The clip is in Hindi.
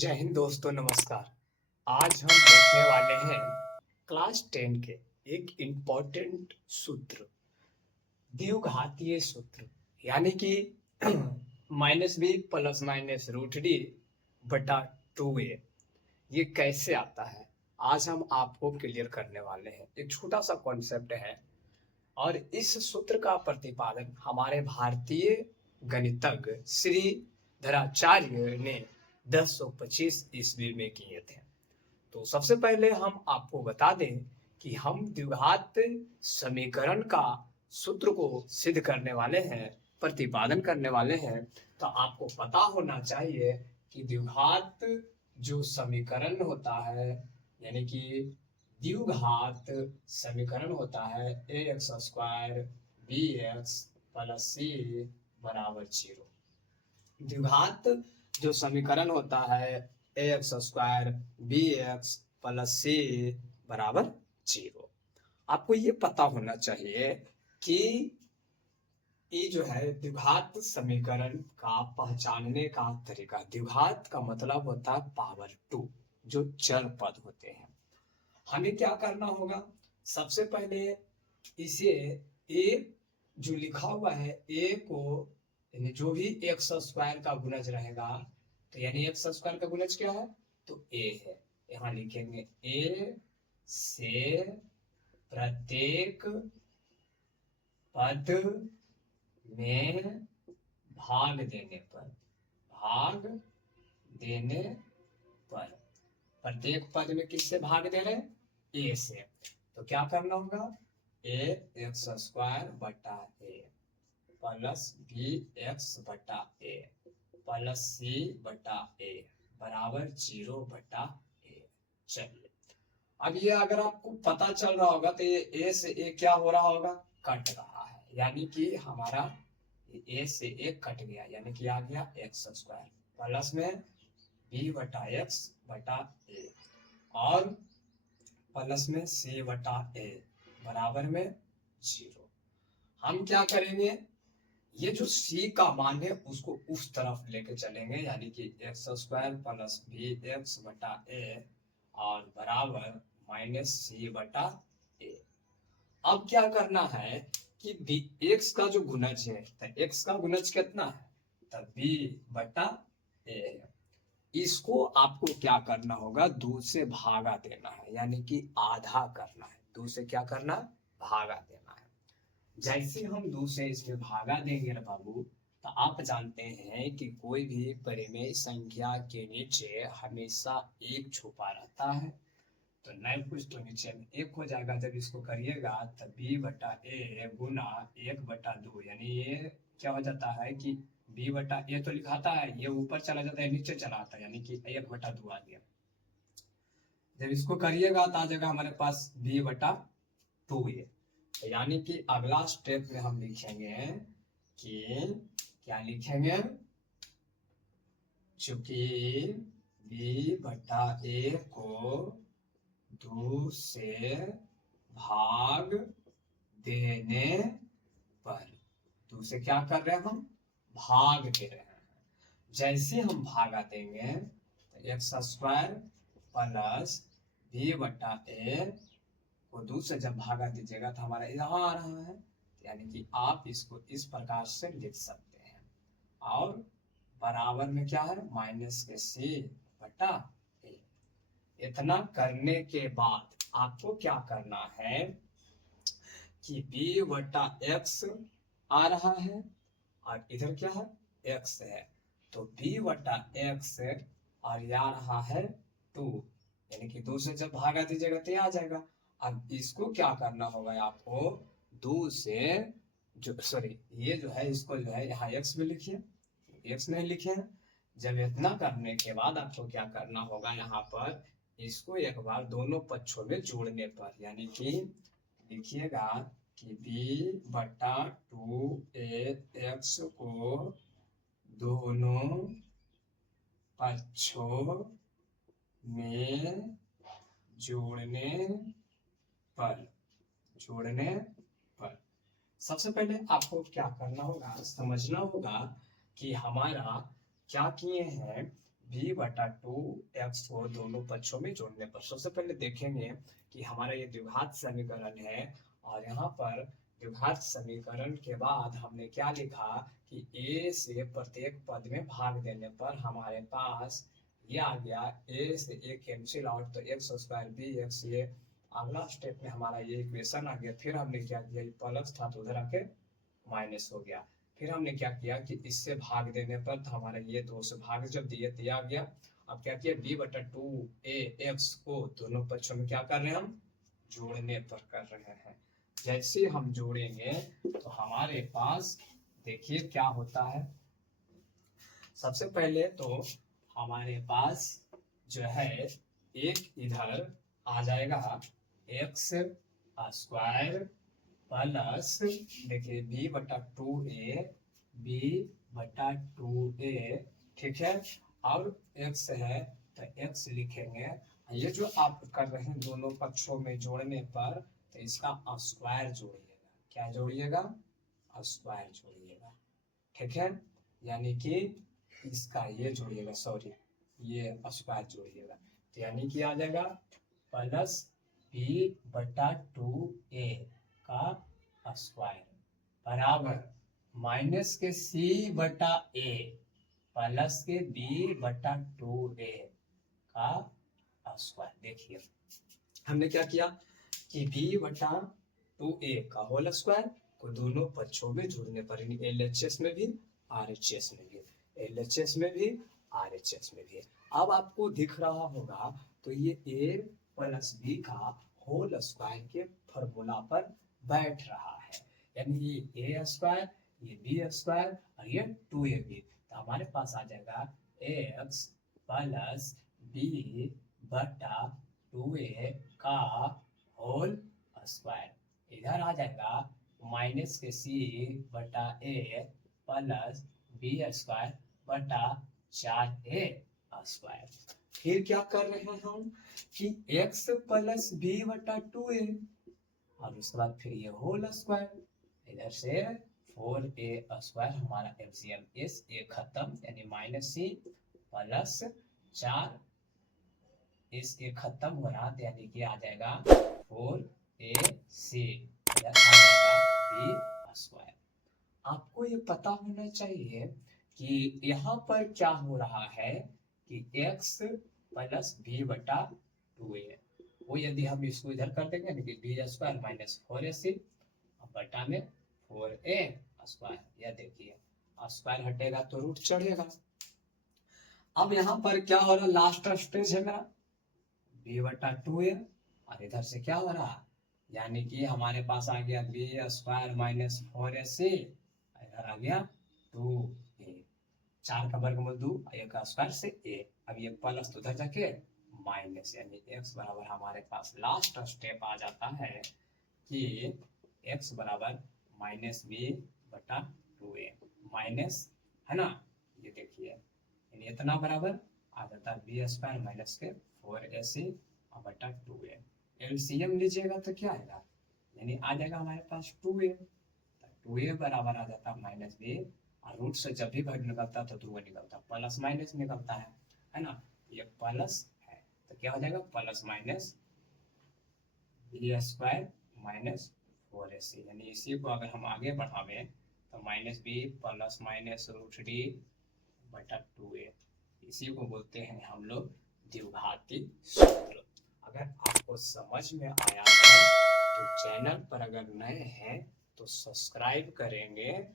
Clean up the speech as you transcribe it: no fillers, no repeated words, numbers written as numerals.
जय हिंद दोस्तों, नमस्कार। आज हम देखने वाले हैं क्लास 10 के एक इम्पोर्टेंट सूत्र, द्विघातीय सूत्र, यानी कि minus b plus minus root D बटा 2a। ये कैसे आता है आज हम आपको क्लियर करने वाले हैं। एक छोटा सा कॉन्सेप्ट है और इस सूत्र का प्रतिपादन हमारे भारतीय गणितज्ञ श्री धराचार्य ने 1025 ईस्वी में किए थे। तो सबसे पहले हम आपको बता दें कि हम द्विघात समीकरण का सूत्र को सिद्ध करने वाले हैं, प्रतिपादन करने वाले हैं। तो आपको पता होना चाहिए कि द्विघात जो समीकरण होता है, यानी कि द्विघात समीकरण होता है A X square B X plus C बराबर 0। द्विघात जो समीकरण होता है A X square B X plus C बराबर 0। आपको ये पता होना चाहिए कि ये जो है द्विघात समीकरण का पहचानने का तरीका। द्विघात का मतलब होता है पावर 2, जो चर पद होते हैं। हमें क्या करना होगा, सबसे पहले इसे ए जो लिखा हुआ है ए को, यानी जो भी एक्स स्क्वायर का गुणज रहेगा, तो यानी एक्स स्क्वायर का गुणज क्या है, तो ए है। यहाँ लिखेंगे ए से प्रत्येक पद में भाग देने पर प्रत्येक पद में किससे भाग दे रहे हैं, ए से। तो क्या करना होगा, ए एक्स स्क्वायर बटा ए प्लस बी एक्स बटा ए प्लस सी बटा ए बराबर 0 बटा ए। चलिए, अब ये अगर आपको पता चल रहा होगा तो ये ए से ए क्या हो रहा होगा, कट रहा है, यानी कि हमारा ए से ए कट गया, यानी कि आ गया एक्स स्क्वायर प्लस में बी बटा एक्स बटा ए और प्लस में सी बटा ए बराबर में 0। हम क्या करेंगे, ये जो सी का मान है उसको उस तरफ लेके चलेंगे, यानी कि x square plus b x बटा ए और बराबर माइनस सी बटा ए। अब क्या करना है कि बी एक्स का जो गुणज है, तो एक्स का गुणज कितना है, तो बी बटा ए है। इसको आपको क्या करना होगा, 2 से भागा देना है, यानी कि आधा करना है। 2 से क्या करना, भागा देना है। जैसे हम 2 से इसमें भागा देंगे ना बाबू, तो आप जानते हैं कि कोई भी परिमेय संख्या के नीचे हमेशा एक छुपा रहता है। तो नहीं कुछ तो नीचे में 1 हो जाएगा। जब इसको करिएगा तब बी बटा ए गुना 1/2, यानी ये क्या हो जाता है कि बी बटा ए तो लिखाता है, ये ऊपर चला जाता है, नीचे चला आता है, यानी कि 1/2 आ गया। जब इसको करिएगा तो आ जाएगा हमारे पास बी बटा 2a। यानी कि अगला स्टेप में हम लिखेंगे कि क्या लिखेंगे, चूंकि बी बटा ए को 2 से भाग देने पर, 2 से क्या कर रहे हैं, हम भाग दे रहे हैं। जैसे हम भागा देंगे तो एक्स स्क्वायर प्लस बी बटा ए को 2 से जब भागा दीजिएगा तो हमारा यहाँ आ रहा है, यानी कि आप इसको इस प्रकार से लिख सकते हैं। और बराबर में क्या है, माइनस के सी बटा ए। इतना करने के बाद आपको क्या करना है कि b बटा एक्स आ रहा है और इधर क्या है, x है, तो b बटा एक्स और ये आ रहा है 2, यानी कि 2 से जब भागा दीजिएगा तो ये आ जाएगा। अब इसको क्या करना होगा, आपको 2 से जो ये जो है इसको जो है यहाँ x में लिखिए, x नहीं लिखे हैं। जब इतना करने के बाद आपको क्या करना होगा, यहाँ पर इसको एक बार दोनों पक्षों में जोड़ने पर, यानी कि लिखिएगा कि b बटा 2ax को दोनों पक्षों में जोड़ने पर सबसे पहले आपको क्या करना होगा, समझना होगा कि हमारा क्या किए हैं, b बटा 2x को दोनों पक्षों में जोड़ने पर। सबसे पहले देखेंगे कि हमारा ये द्विघात समीकरण है और यहाँ पर द्विघात समीकरण के बाद हमने क्या लिखा कि a से प्रत्येक पद में भाग देने पर हमारे पास ये आ गया, a से a कैंसिल आउट तो x स्क्वायर bx, ये अगला स्टेप में हमारा ये इक्वेशन आ गया। फिर हमने क्या किया, ये प्लस था तो उधर आके माइनस हो गया। फिर हमने क्या किया कि इससे भाग देने पर तो हमारा ये 2 से भाग जब दिया गया। अब क्या किया, b बटा 2ax को दोनों पक्षों में क्या कर रहे हैं, हम जोड़ने पर कर रहे हैं। जैसे हम जोड़ेंगे तो हमारे पास देखिए क्या होता है। सबसे पहले तो हमारे पास जो है एक इधर आ जाएगा x स्क्वायर प्लस देखिए b बटा 2a, ठीक है। और x है तो x लिखेंगे। ये जो आप कर रहे हैं दोनों पक्षों में जोड़ने पर, तो इसका स्क्वायर जोड़िएगा। क्या जोड़िएगा, स्क्वायर जोड़िएगा, ठीक है। यानी कि इसका ये जोड़िएगा, सॉरी ये स्क्वायर जोड़िएगा, तो यानी कि आ जाएगा प्लस b बटा 2a का स्क्वायर बराबर माइनस के c बटा a प्लस के b बटा 2a का स्क्वायर। देखिए हमने क्या किया कि b बटा 2a का होल स्क्वायर को दोनों पक्षों में जोड़ने पर, LHS में भी RHS में भी, LHS में भी RHS में भी। अब आपको दिख रहा होगा तो ये a प्लस b का होल स्क्वायर के फॉर्मूला पर बैठ रहा है, यानी ये a स्क्वायर, ये b स्क्वायर और ये 2ab। तो हमारे पास आ जाएगा x प्लस b बटा 2a का होल स्क्वायर। इधर आ जाएगा माइनस के c बटा a प्लस b स्क्वायर बटा 4a स्क्वायर। फिर क्या कर रहे हैं हम कि x प्लस b बटा 2a और उसके बाद फिर ये होल स्क्वायर, इधर से 4a स्क्वायर, हमारा एलसीएम इस a खत्म यानी माइनस c प्लस 4 इस a खत्म हो रहा, यानी कि आ जाएगा 4ac, इधर आ जाएगा b स्क्वायर। आपको ये पता होना चाहिए कि यहाँ पर क्या हो रहा है कि x प्लस b बटा 2a, वो यदि हम इसको इधर कर देंगे ना कि b स्क्वायर माइनस 4ac बटा में 4a स्क्वायर, यह देखिए स्क्वायर हटेगा तो रूट चढ़ेगा। अब यहाँ पर क्या हो रहा, लास्ट स्टेज है मेरा b बटा 2a और इधर से क्या हो रहा, यानी कि हमारे पास आ गया b स्क्वायर माइनस 4ac, इधर आ गया 2a, 4 का वर्गमूल 2, एक का स्क्वायर से a। अब ये प्लस तो उधर जाके माइनस, यानी x बराबर हमारे पास लास्ट स्टेप आ जाता है कि x बराबर माइनस b बटा 2a माइनस, है ना, ये देखिए इतना बराबर आ जाता है b स्क्वायर माइनस के 4ac बटा 2a। एलसीएम लीजिएगा तो क्या आएगा, यानी आ जाएगा हमारे पास 2a, 2a बराबर आ जाता है माइनस b, और रूट से जब भी भाग निकलता तो 2 निकलता, प्लस माइनस निकलता है ना, ये प्लस है तो क्या हो जाएगा plus minus b square minus 4ac, यानी इसी को अगर हम आगे बढ़ावें तो minus b plus minus root d बटा 2a, इसी को बोलते हैं हम लोग द्विघाती सूत्र। अगर आपको समझ में आया है तो चैनल पर अगर नए हैं तो सब्सक्राइब करेंगे